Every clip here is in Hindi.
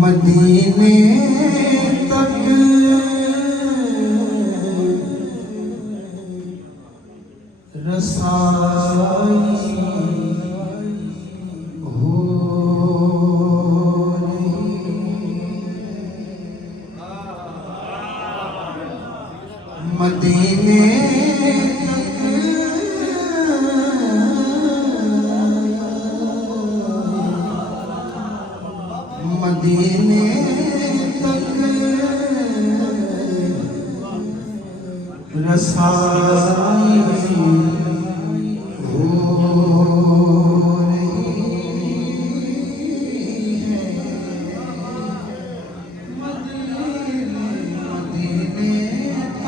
मदीने तक रसाई हो मदीने मदीने तक रसाई हो रही है। मदीने तक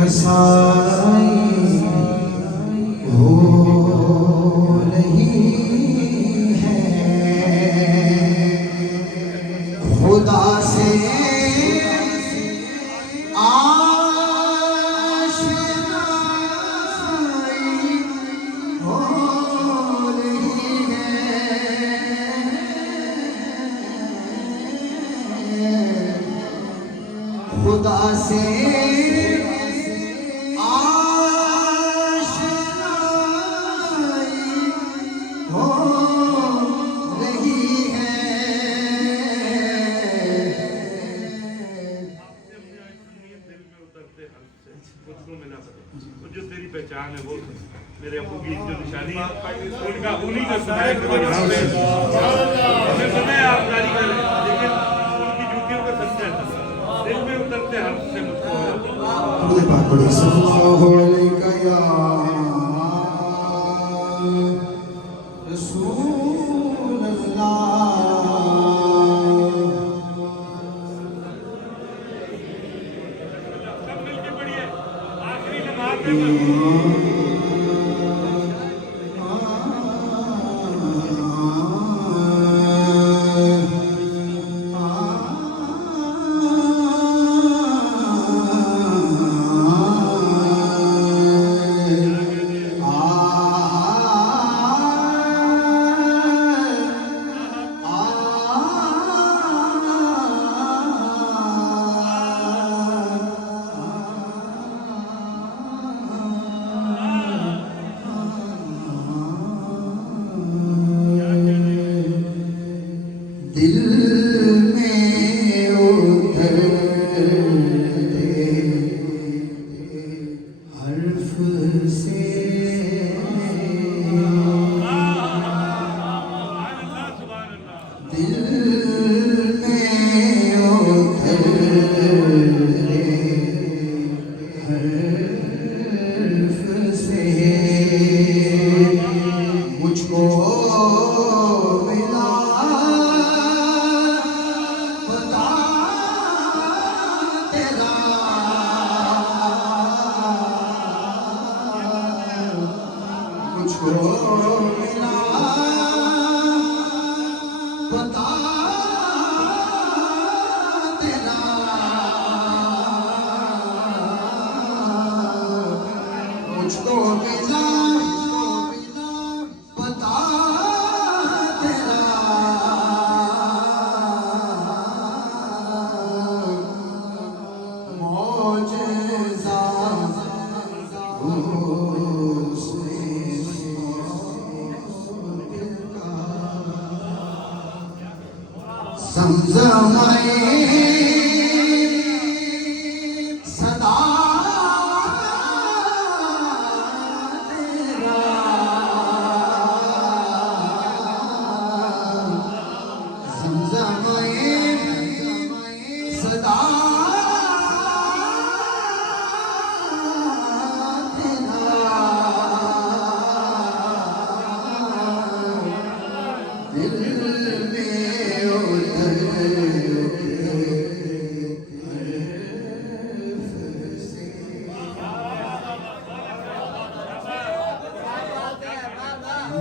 रसाई हो रही खुदा से आशनाई हो रही है। खुदा से आशनाई हो रही है। जो तेरी पहचान है वो मेरे अबू की जो निशानी है उनका उन्हीं का सुनाया कि यहाँ पे हमें पता है आप कारीगर हैं लेकिन उनकी जूतियों का सच्चा है दिल में उतरते हम से मुझको रसूल अल्लाह सब मिलके पढ़िए आखिरी नमाज में दिल में उतरते हर्फ से दिल में उतरते हर्फ मुझको मिला बता तेरा मुझको मिला बता तेरा मौजज़ा समझमाए सदा तेरा समझमाए सदा दिल में उतर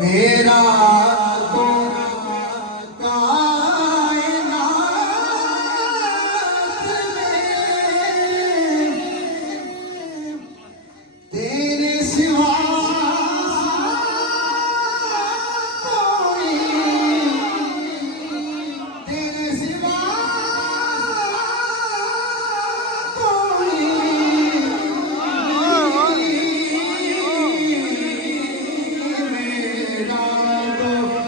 मेरा तो कायनात में तेरे सिवा तेरे सिवा कोई मेरा तो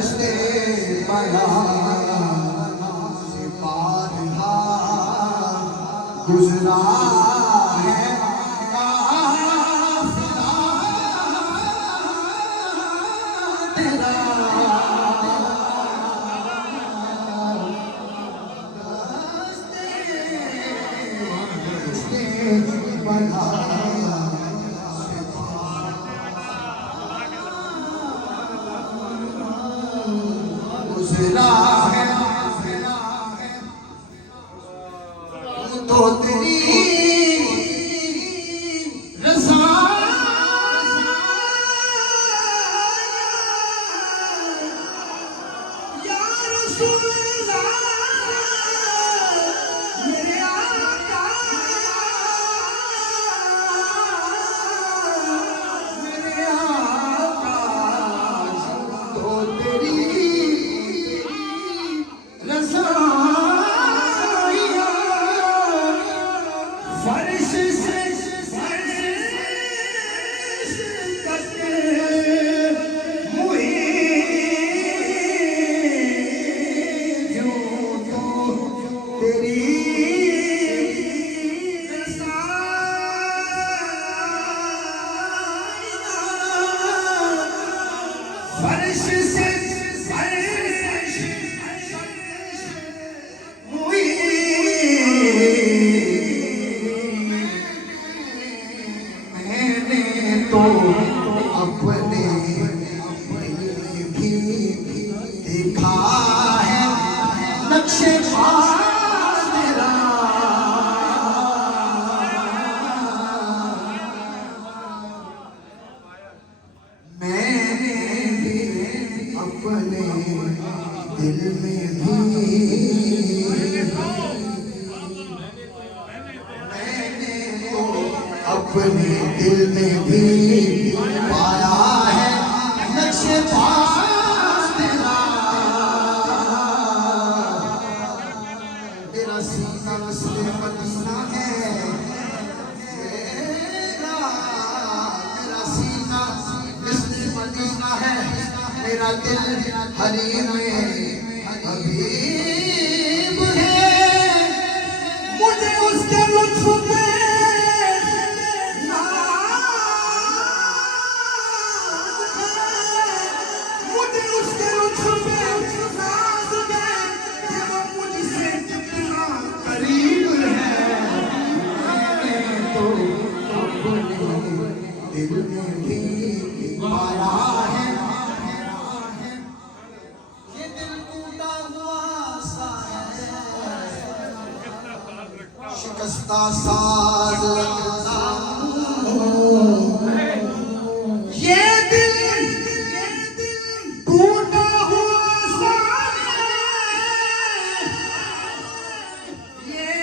दस्ते बला से बारहा गुजरा है काफिला तेरा दस्ते बला गुजरा है तो तेरी रज़ा या रसूल अल्लाह मेरे आका मेरे आका तो तेरी फर्श से फर्श तक मुझे जो तो तेरी फर्श से फर्श तो अपने भी देखा है नक्शे तेरा मैंने भी अपने दिल में भी अपने दिल में भी पाया है नक्शे तेरा मेरा सीना से मदीना है मेरा सीना इसलिए मदीना है मेरा दिल हरीम में हबीब है मुझे उसके लुत्फ पे दिल में भी पाया है ये दिल टूटा हुआ सा है शिकस्ता साज लगता ये दिल टूटा हुआ सा है ये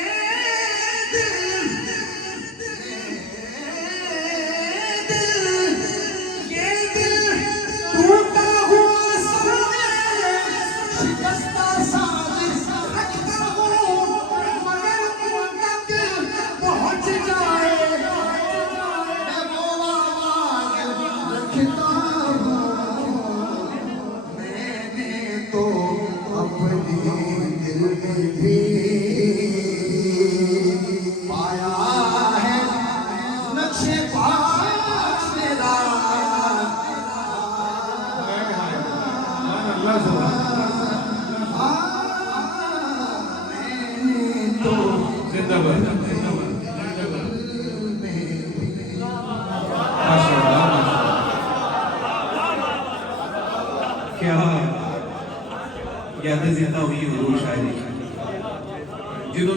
तो अपने दिल में भी पाया है नक्शे तेरा तो जिंदाबाद क्या यादें जिंदा हुई हुजूर शायरी जिन्होंने